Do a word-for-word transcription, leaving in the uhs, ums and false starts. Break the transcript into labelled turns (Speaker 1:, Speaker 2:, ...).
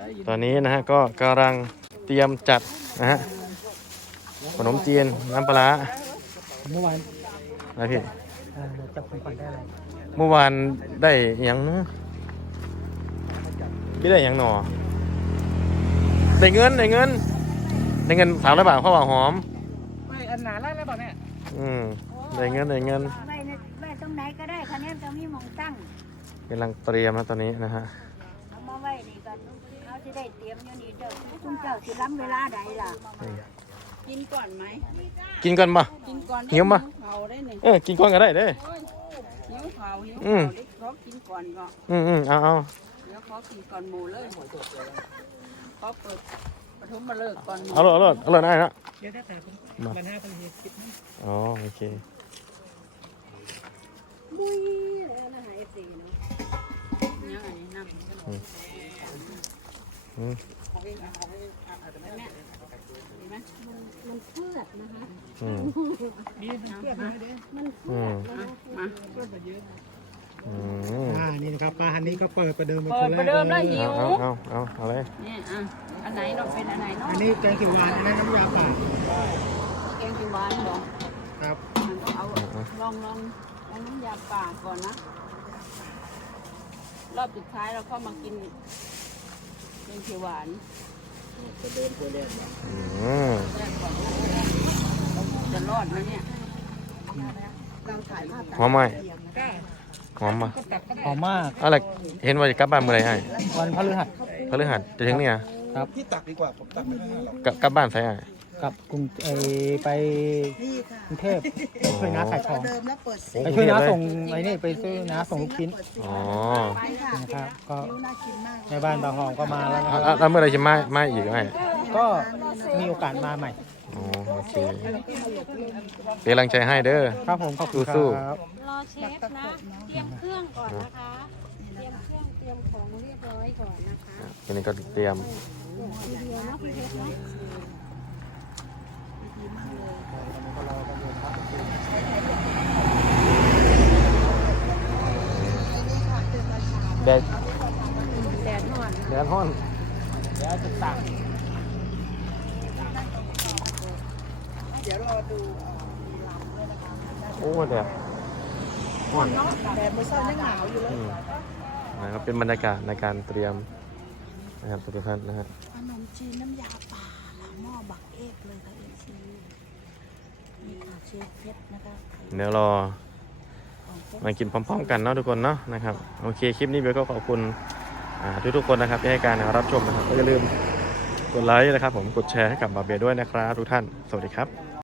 Speaker 1: ตอนนี้นะฮะก็กำลังเตรียมจัดนะฮะขนมจีนน้ำปลาร้า
Speaker 2: เมื่อวาน
Speaker 1: นะพี่
Speaker 2: เอ่อจับของขวัญได้อะไร
Speaker 1: เมื่อวานได้หยังนะพี่ได้หยังหนอได้เงินได้เงินได้เงินสามร้อยบาทเพราะว่าหอม
Speaker 2: ไม่อันหนาแล้วแล้วบอกเนี่ย
Speaker 1: อืมได้เงินได้เงิน
Speaker 3: ไว้ในไว้ตรงไหนก็ได้คะแนนจะมีหมองตั้ง
Speaker 1: กำลังเตรียมนะตอนนี้นะฮะ
Speaker 3: เอามาไว้นี่กันเขาจะได้เตรียมอยู่นี่เด้อคุณเจ้าสิล้ำเวลาใดล่ะ
Speaker 4: กินก่อนไหม
Speaker 1: กินก่อนปะ
Speaker 4: กินก่อนได้
Speaker 1: หิวปะ
Speaker 4: เผาได้หนึ่ง
Speaker 1: เออกินก่อนก็ได้เด้อ
Speaker 4: หิวเผาหิว
Speaker 1: อื
Speaker 4: เผาม ได้ขอกินก่อนก็
Speaker 1: อืมอืมเอาเอา
Speaker 4: เดี๋ยวขอกินก่อนหมูเลยขอเปิดปฐมมาเลิกก่อนหมู
Speaker 1: เอาเลยเอาเลยเอาเลยได้นะ
Speaker 2: เดี๋ยวถ้าแต่ผม
Speaker 1: มา
Speaker 2: มันห้าพันเฮียคิดนะ
Speaker 1: อ๋อโอเค
Speaker 3: บุยแล้วนะหาเอฟซีเนาะ
Speaker 4: ยังไงนั่ง
Speaker 1: อืม
Speaker 3: มันเพื่อดนะคะ
Speaker 1: อืม
Speaker 2: นี่นะเพื่อนมาเด้อ
Speaker 3: มัน
Speaker 1: อื
Speaker 3: เพื่อ
Speaker 1: ม
Speaker 3: ดนะคะ
Speaker 4: มา
Speaker 2: เพื่อนมาเยอะ
Speaker 1: อืม
Speaker 2: อ่านี่นะครับป้าฮันนี่ก็เปิดประเดิมเป็น
Speaker 4: เปิ
Speaker 2: ค
Speaker 4: ด
Speaker 2: นแร
Speaker 4: ประ
Speaker 2: ก
Speaker 4: เดิม
Speaker 2: เล
Speaker 4: แล้ว
Speaker 2: ย
Speaker 4: หิว
Speaker 1: เอาเอาเอาเอาเลย
Speaker 4: เนี่ยอ่ะอันไหนเราเป็นอันไหนเนาะ
Speaker 2: อันนี้แกงเขียวหวานอันนั้นน้ำยาป่า
Speaker 4: แกงจิ๋วหวานเหรอ
Speaker 2: ครับ
Speaker 4: มันต้องเอาลองลองลองน้ำยาป่าก่อนนะ รอบสุดท้ายเราเข้ามากินแกงเขียวหวาน
Speaker 1: อืม
Speaker 4: แรกก่อนจะรอดไหมเนี่ย
Speaker 1: หอมไหมหอมปะ
Speaker 2: หอมมาก
Speaker 1: อะไรเห็นว่าจะกลับบ้านเมื่อไหรให้
Speaker 2: วันพฤหัส
Speaker 1: พฤหัสจะถึงเนี่ย
Speaker 2: ครับ
Speaker 5: พี่ตักดีกว่า ผมตักไม่ได้หรอก
Speaker 1: กลับกลับบ้านใส่ไอ้
Speaker 2: กับกรุงเออไปกรุงเทพไปช่วยน้าขายของ
Speaker 5: เดิมแล้วเปิด
Speaker 1: โอ้
Speaker 2: ไปช่วยน้าส่งไอ้นี่ไปช่วยน้าส่งลูกชิ้น
Speaker 1: อ๋อ
Speaker 2: นะครับก็
Speaker 5: น่ากินมาก
Speaker 2: ในบ้านบางหอมก็มาแล้วนะค
Speaker 1: แล้
Speaker 2: รั
Speaker 1: ว
Speaker 2: บ
Speaker 1: แล้วเมื่อไหรจะมามาอีกไอ้
Speaker 2: ก็มีโอกาสมาใหม่
Speaker 1: อ๋อโอเคเป็นกำลังใจให้เด้อ
Speaker 2: ครับผมขอบคุณค
Speaker 1: สู้
Speaker 2: รับ
Speaker 3: รอเชฟนะ เตรียมเครื่องก่อนนะคะ เตรียมเครื่องเตรียมของเรียบร้อยก่อนนะคะ
Speaker 1: ทีนี้ก็เตรียม
Speaker 3: ทีเดียวเนาะพี่เพชรเนาะ
Speaker 1: แดด
Speaker 3: แดดห่อน
Speaker 1: แดดฮ้อน
Speaker 2: เดี๋ยวจะสั่ง
Speaker 5: เดี๋ยวรอดู
Speaker 1: โอ้แดดฮ้อน
Speaker 5: แดดไม่ซ่อนยังหนาวอยู่เลย
Speaker 1: อืมนะครับเป็นบรรยากาศในการเตรียมนะครับทุกท่านนะฮะ
Speaker 5: ขนมจีนน้ำยาป่าละหม้อบักเอกเลยค่ะเอฟซีนี่ค่ะเชฟเพชรนะคะ
Speaker 1: เดี๋ยวรอมากินพร้อมๆกันเนาะทุกคนเนาะนะครับโอเคคลิปนี้เบลก็ขอบคุณอ่าทุกๆคนนะครับที่ให้การรับชมนะครับก็อย่าลืมกดไลค์นะครับผมกดแชร์ให้กับบาเบียด้วยนะครับทุกท่านสวัสดีครับ